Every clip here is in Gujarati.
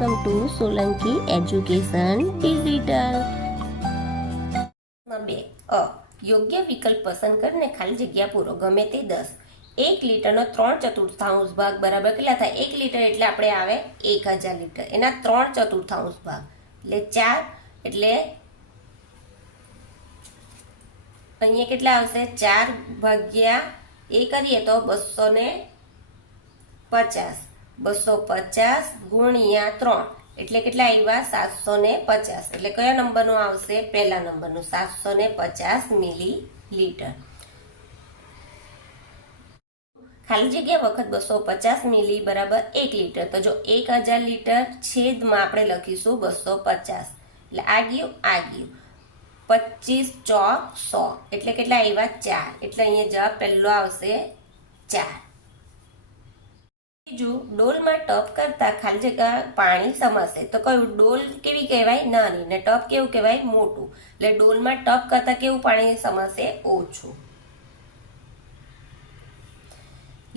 Welcome to Solanki education digital. 2 યોગ્ય વિકલ્પ પસંદ કરીને ખાલી જગ્યા પૂરો. ગમે તે 10. 1 લીટરનો 3/4 ભાગ બરાબર કેટલા થાય? 1 લીટર એટલે આપણે આવે 1000 લીટર. એના 3/4 ભાગ એટલે 4. એટલે અહીંયા કેટલા આવશે? 4 ભાગ્યા એ કરીએ તો 250. 250 ગુણ્યા 3 એટલે કેટલા આવ્યા? 750. એટલે કયા નંબરનું આવશે? પહેલા નંબરનું 750 મિલીલીટર. ખાલી જગ્યા વખત 250 મિલી બરાબર 1 લીટર. તો જો 1000 લીટર છેદમાં આપણે લખીશું 250. એટલે આ ગયું 25 ચોક 100 એટલે કેટલા આવ્યા? 4. એટલે અહીંયા જવાબ પહેલો આવશે 4. બીજું, ડોલમાં ટપ કરતા ખાલી જગ્યા પાણી સમાશે. તો કયું? ડોલ કેવી કહેવાય? નાની. ને ટપ કેવું કહેવાય? મોટું. એટલે ડોલમાં ટપ કરતા કેવું પાણી સમાશે? ઓછું.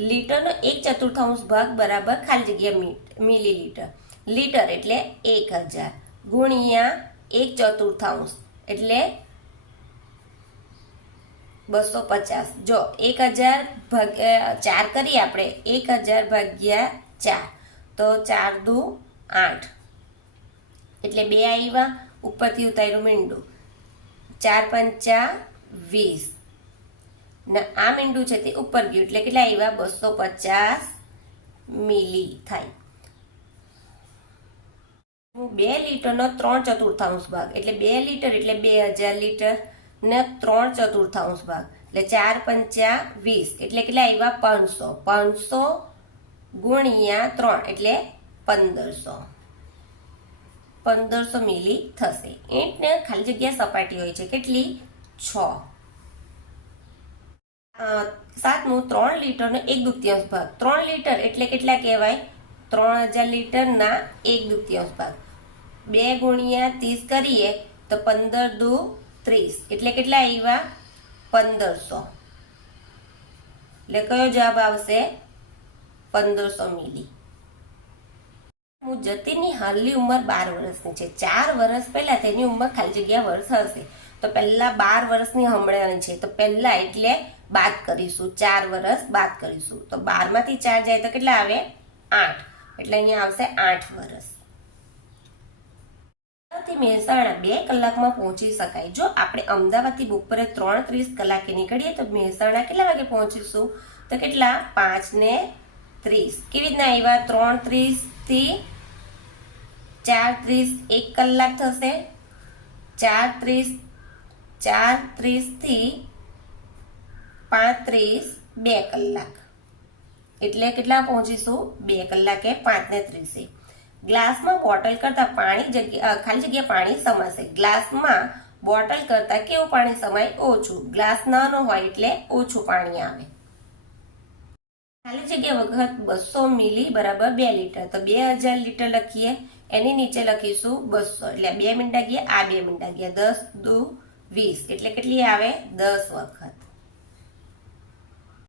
લીટરનો 1/4 ભાગ બરાબર ખાલી જગ્યા મિલીલીટર. લીટર એટલે 1000 ગુણ્યા 1/4 એટલે 250. જો 1000 ભાગ્યા 4 કરીએ આપણે, 1000 ભાગ્યા 4 તો 4 દુ 8 એટલે 2 આવ્યા. ઉપરથી ઉતાર્યું મીંડું. 4 પંચા 20 ને આ મીંડું છે તે ઉપર ગયું એટલે કેટલા આવ્યા? 250 મિલી થાય. 2 લીટરનો 3/4 ભાગ એટલે 2 લીટર એટલે 2000 લીટર ને 3/4 ભાગ એટલે 4 પંચા 20 એટલે કેટલા આવ્યા? 500. 500 ગુણ્યા 3 એટલે 1500. 1500 મિલી થશે. ઈંટને ખાલી જગ્યા સપાટી હોય છે કેટલી? 6. 7મું 3 લીટરનો 1/2 ભાગ. 3 લીટર એટલે કેટલા કહેવાય? 3000 લીટરના 1/2 ભાગ. 2 ગુણ્યા 30 કરીએ તો 15 દુ 30 એટલે કેટલા આવ્યા? 1500. એટલે કયો જવાબ આવશે? 1500 મિલી. જતીનની હાલની ઉંમર 12 વર્ષની છે. 4 વર્ષ પહેલા તેની ઉંમર ખાલી જગ્યા વર્ષ હશે. તો પહેલા 12 વર્ષની હમણાંની છે. તો પહેલા એટલે બાદ કરીશું. 4 વર્ષ બાદ કરીશું. તો 12 માંથી 4 જાય તો કેટલા આવે? 8. એટલે અહીંયા આવશે 8 વર્ષ. મહેસાણા 2 કલાકમાં પહોંચી શકાય. જો આપણે અમદાવાદથી બપોરે 3:30 કલાકે નીકળીએ તો મહેસાણા કેટલા વાગે પહોંચીશું? તો કેટલા? 5:30. કેવી રીતના આવ્યા? 3:30 થી 4:30 1 કલાક થશે. 4:30 થી 5:30 2 કલાક એટલે કેટલા પહોંચીશું? 2 કલાકે 5:30. ગ્લાસમાં બોટલ કરતા ખાલી જગ્યા પાણી સમાશે. ગ્લાસમાં બોટલ કરતા કેવું પાણી સમાય? ઓછું. ગ્લાસ નાનો હોય એટલે ઓછું પાણી આવે. ખાલી જગ્યા વખત 200 મિલી બરાબર 2 લીટર. તો 2000 લીટર લખીએ. એની નીચે લખીશું 200 એટલે 2 મિનિટ ગયા, આ 2 મિનિટ ગયા. 10 દુ 20 એટલે કેટલી આવે? 10 વખત.